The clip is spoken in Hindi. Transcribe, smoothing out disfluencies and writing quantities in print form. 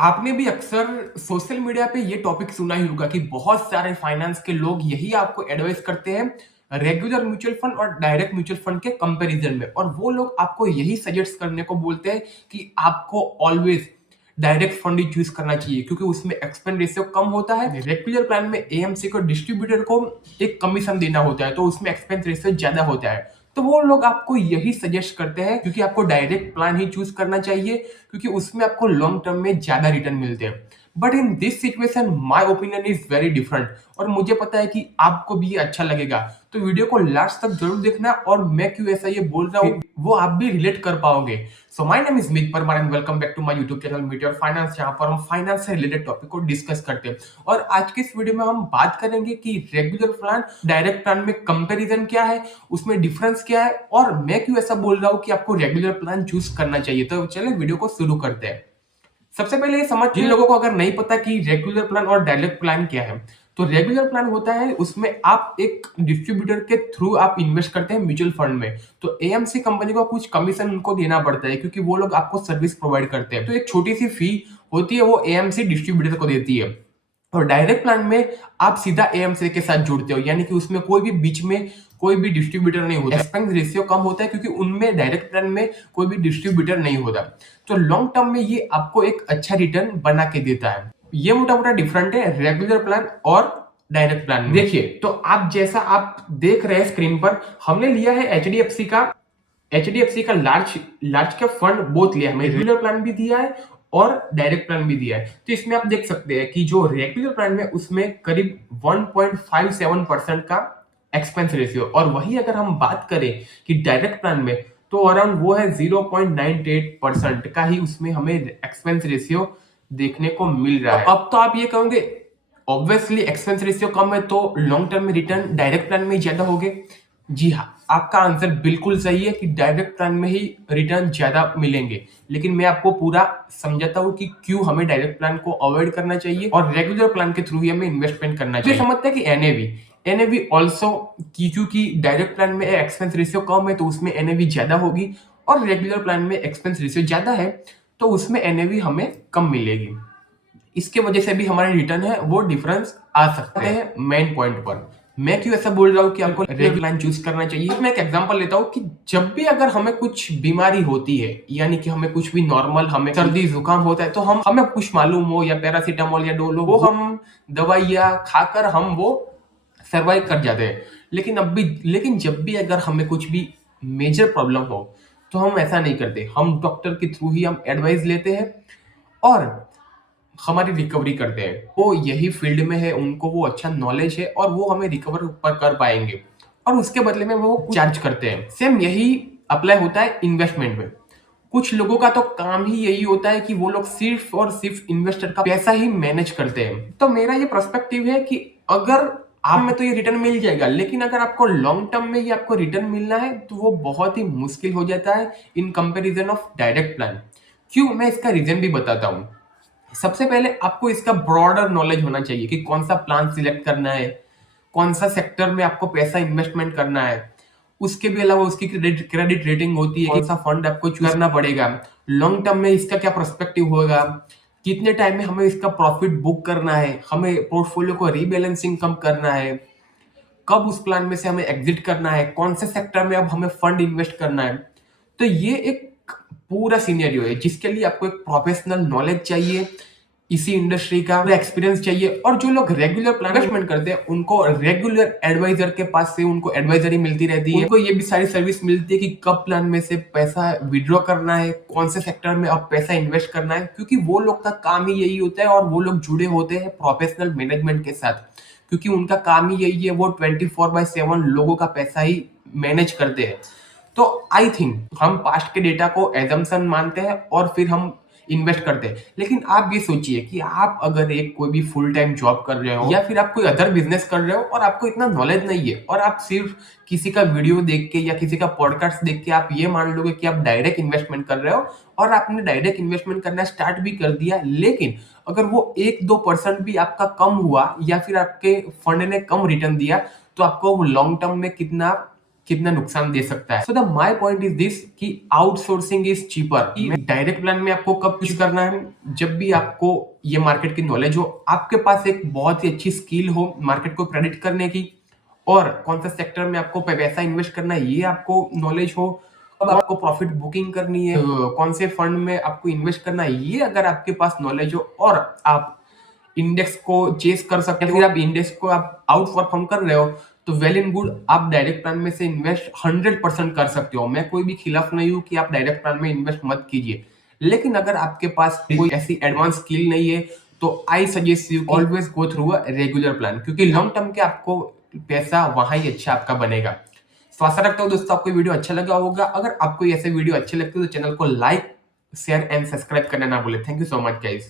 आपने भी अक्सर सोशल मीडिया पे ये टॉपिक सुना ही होगा कि बहुत सारे फाइनेंस के लोग यही आपको एडवाइस करते हैं रेगुलर म्यूचुअल फंड और डायरेक्ट म्यूचुअल फंड के कंपैरिजन में। और वो लोग आपको यही सजेस्ट करने को बोलते हैं कि आपको ऑलवेज डायरेक्ट फंड ही चूज करना चाहिए क्योंकि उसमें एक्सपेंस रेशियो कम होता है। रेगुलर प्लान में एएमसी को डिस्ट्रीब्यूटर को एक कमीशन देना होता है तो उसमें एक्सपेंस रेशियो ज्यादा होता है। तो वो लोग आपको यही सजेस्ट करते हैं क्योंकि आपको डायरेक्ट प्लान ही चूज करना चाहिए क्योंकि उसमें आपको लॉन्ग टर्म में ज्यादा रिटर्न मिलते हैं। But in this situation my opinion is very different और मुझे पता है कि आपको भी ये अच्छा लगेगा। तो वीडियो को लास्ट तक जरूर देखना और मैं क्यों ऐसा ये बोल रहा हूँ वो आप भी रिलेट कर पाओगे। So my name is Mit Parmar and welcome back to my YouTube channel meteor finance, जहां पर हम फाइनेंस से रिलेटेड टॉपिक को डिस्कस करते हैं। और आज के इस वीडियो में हम बात करेंगे कि रेगुलर प्लान डायरेक्ट प्लान में कंपैरिजन क्या है, उसमें डिफरेंस क्या है और मैं क्यों ऐसा बोल रहा हूँ कि आपको रेगुलर प्लान चूज करना चाहिए। तो चलिए वीडियो को शुरू करते हैं। सबसे पहले ये समझ, जिन लोगों को अगर नहीं पता कि रेगुलर प्लान और डायरेक्ट प्लान क्या है, तो रेगुलर प्लान होता है उसमें आप एक डिस्ट्रीब्यूटर के थ्रू आप इन्वेस्ट करते हैं म्यूचुअल फंड में। तो एएमसी कंपनी को कुछ कमीशन उनको देना पड़ता है क्योंकि वो लोग आपको सर्विस प्रोवाइड करते हैं। तो एक छोटी सी फी होती है वो एएमसी डिस्ट्रीब्यूटर को देती है। और डायरेक्ट प्लान में आप सीधा एएमसी के साथ जुड़ते हो, यानी कि उसमें कोई भी बीच में कोई भी डिस्ट्रीब्यूटर नहीं होता। एक्सपेंस रेशियो कम होता है क्योंकि उनमें डायरेक्ट प्लान में कोई भी डिस्ट्रीब्यूटर नहीं होता। तो लॉन्ग टर्म में ये आपको एक अच्छा रिटर्न बना के देता है। ये मोटा मोटा डिफरेंट है रेगुलर प्लान और डायरेक्ट प्लान में। देखिए, तो आप जैसा आप देख रहे हैं स्क्रीन पर, हमने लिया है एचडीएफसी का large large cap fund both लिया है। हमें रेगुलर प्लान भी दिया है और डायरेक्ट प्लान भी दिया है। तो इसमें आप देख सकते हैं कि जो रेगुलर प्लान में उसमें करीब 1.57% का एक्सपेंस रेशियो, और वही अगर हम बात करें कि डायरेक्ट प्लान में तो अराउंड वो है 0.98% का ही उसमें हमें एक्सपेंस रेशियो देखने को मिल रहा है। अब तो आप ये कहोगे ऑब्वियसली एक्सपेंस रेशियो कम है तो लॉन्ग टर्म में रिटर्न डायरेक्ट प्लान में ज्यादा होंगे। जी हाँ, आपका आंसर बिल्कुल सही है कि डायरेक्ट प्लान में ही रिटर्न ज्यादा मिलेंगे। लेकिन मैं आपको पूरा समझाता हूँ कि क्यों हमें डायरेक्ट प्लान को अवॉइड करना चाहिए और रेगुलर प्लान के थ्रू ही हमें इन्वेस्टमेंट करना चाहिए। समझते हैं कि एनएवी ऑल्सो, क्योंकि डायरेक्ट प्लान में एक्सपेंस रेशियो कम है तो उसमें एनएवी ज्यादा होगी और रेगुलर प्लान में एक्सपेंस रेशियो ज्यादा है तो उसमें एनएवी हमें कम मिलेगी। इसके वजह से भी हमारे रिटर्न है वो डिफरेंस आ सकते हैं। मेन पॉइंट पर मैं क्यों ऐसा बोल रहा हूँ कि आपको रेगुलर प्लान चूज करना चाहिए। मैं एक एग्जांपल लेता हूँ कि जब भी अगर हमें कुछ बीमारी होती है, यानी कि हमें कुछ भी नॉर्मल हमें सर्दी जुकाम होता है तो हमें कुछ मालूम हो या पैरासीटामोल या डोलो, वो हम दवाइयाँ खाकर हम वो सर्वाइव कर जाते हैं। लेकिन जब भी अगर हमें कुछ भी मेजर प्रॉब्लम हो तो हम ऐसा नहीं करते। हम डॉक्टर के थ्रू ही हम एडवाइस लेते हैं और हमारी रिकवरी करते हैं। वो यही फील्ड में है, उनको वो अच्छा नॉलेज है और वो हमें रिकवर पर कर पाएंगे और उसके बदले में वो चार्ज करते हैं। सेम यही अप्लाई होता है इन्वेस्टमेंट में। कुछ लोगों का तो काम ही यही होता है कि वो लोग सिर्फ और सिर्फ इन्वेस्टर का पैसा ही मैनेज करते हैं। तो मेरा ये पर्सपेक्टिव है कि अगर आप में तो ये रिटर्न मिल जाएगा, लेकिन अगर आपको लॉन्ग टर्म में ये आपको रिटर्न मिलना है तो वो बहुत ही मुश्किल हो जाता है in comparison of direct plan. क्यों, मैं इसका रीजन भी बताता हूँ। सबसे पहले आपको इसका ब्रॉडर नॉलेज होना चाहिए कि कौन सा प्लान सिलेक्ट करना है, कौन सा सेक्टर में आपको पैसा इन्वेस्टमेंट करना है। उसके भी अलावा उसकी क्रेडिट रेटिंग होती है, कौन सा फंड आपको चूज करना पड़ेगा, लॉन्ग टर्म में इसका क्या पर्सपेक्टिव होगा, कितने टाइम में हमें इसका प्रॉफिट बुक करना है, हमें पोर्टफोलियो को रीबैलेंसिंग कब करना है, कब उस प्लान में से हमें एग्जिट करना है, कौन से सेक्टर में अब हमें फंड इन्वेस्ट करना है। तो ये एक पूरा सिनेरियो है जिसके लिए आपको एक प्रोफेशनल नॉलेज चाहिए, इसी इंडस्ट्री का एक्सपीरियंस चाहिए। और जो लोग रेगुलर प्लान इन्वेस्टमेंट करते हैं उनको रेगुलर एडवाइजर के पास से उनको एडवाइजरी मिलती रहती है। उनको ये भी सारी सर्विस मिलती है कि कब प्लान में से पैसा विड्रॉ करना है, कौन से सेक्टर में अब पैसा इन्वेस्ट करना है, क्योंकि वो लोग का काम ही यही होता है और वो लोग जुड़े होते हैं प्रोफेशनल मैनेजमेंट के साथ, क्योंकि उनका काम ही यही है, वो 24/7 लोगों का पैसा ही मैनेज करते हैं। तो आई थिंक हम पास्ट के डेटा को एजम्पशन मानते हैं और फिर हम इन्वेस्ट करते हैं। लेकिन आप ये सोचिए कि आप अगर एक कोई भी फुल टाइम जॉब कर रहे हो या फिर आप कोई अदर बिजनेस कर रहे हो और आपको इतना नॉलेज नहीं है और आप सिर्फ किसी का वीडियो देख के या किसी का पॉडकास्ट देख के आप ये मान लोगे कि आप डायरेक्ट इन्वेस्टमेंट कर रहे हो और आपने डायरेक्ट इन्वेस्टमेंट करना स्टार्ट भी कर दिया, लेकिन अगर वो 1-2% भी आपका कम हुआ या फिर आपके फंड ने कम रिटर्न दिया तो आपको लॉन्ग टर्म में कितना कितना नुकसान दे सकता है। So the my point is this कि outsourcing is cheaper. Direct plan में आपको कब यूज करना है, जब भी आपको ये मार्केट की नॉलेज हो, आपके पास एक बहुत ही अच्छी स्किल हो मार्केट को प्रेडिक्ट करने की, और कौन सा सेक्टर में आपको पैसा इन्वेस्ट करना है ये आपको नॉलेज हो, अब आपको प्रॉफिट बुकिंग करनी है, कौन से फंड में आपको इन्वेस्ट करना है ये अगर आपके पास नॉलेज हो, और आप इंडेक्स को चेस कर सकते हो, फिर आप इंडेक्स को आप आउट परफॉर्म कर रहे हो, तो वेल एंड गुड, आप डायरेक्ट प्लान में से इन्वेस्ट 100% कर सकते हो। मैं कोई भी खिलाफ नहीं हूं कि आप डायरेक्ट प्लान में इन्वेस्ट मत कीजिए, लेकिन अगर आपके पास कोई ऐसी एडवांस स्किल नहीं है तो I suggest you always go through a regular plan, क्योंकि लॉन्ग टर्म के आपको पैसा वहां ही अच्छा आपका बनेगा। तो आशा रखता हूँ दोस्तों आपको वीडियो अच्छा लगा होगा। अगर आपको ऐसे वीडियो अच्छे लगते हैं तो चैनल को लाइक, शेयर एंड सब्सक्राइब करना ना भूले। Thank you so much guys.